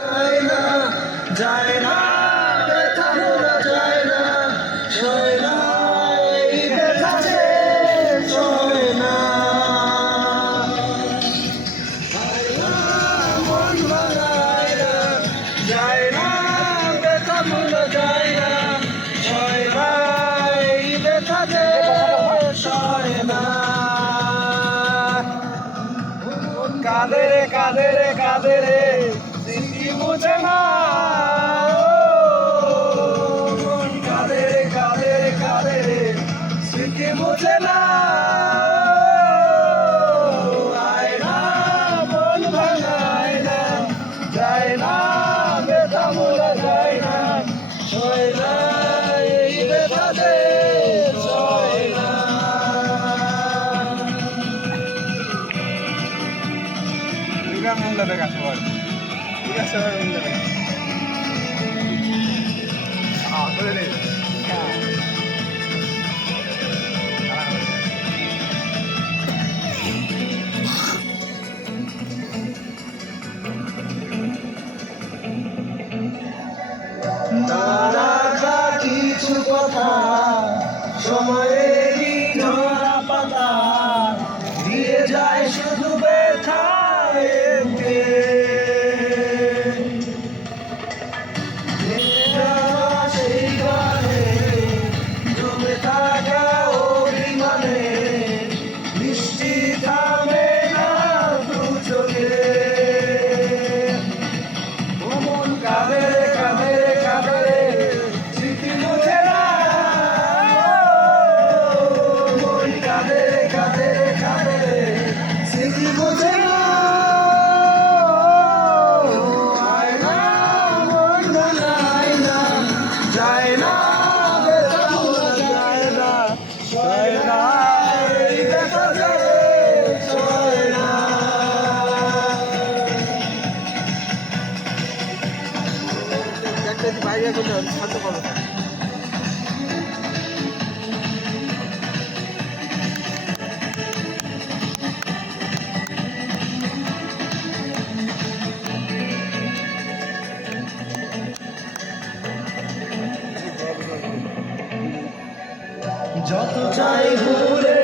যায় না ব্যথা ভোলা যায় না সয় না এই ব্যথা যে সয় না মন ভাঙায় না যায় না ব্যথা ভোলা যায় না সয় না এই ব্যথা যে সয় না কাঁদে রে কাঁদে রে কাঁদে রে স্মৃতি মুছে না মন কাঁদে রে কাঁদে রে কাঁদে রে স্মৃতি মুছে না আয় না মন ভাঙায় না যায় না ব্যথা ভোলা যায় না সয় না এই ব্যথা যে সয় না মূল্য দেখা সবার ঠিক আছে মূল্য দেখা নানা কিছু কথা সময়েরই ঝরা পাতা দিয়ে যায় শুধু ব্যথায় সেই গানে জমে থাকা অভিমানে বৃষ্টি থামে না দু চোখে মন কাঁদে কাঁদে কাঁদে স্মৃতি মুছে না মন কাঁদে কাঁদে কাঁদে স্মৃতি মুছে না আয় না মন ভাঙায় না যায় না ব্যথা ভোলা যায় না সয় না এই ব্যথা যে সয় না বাইরে করলে শান্ত করো যত চাই ঘুরে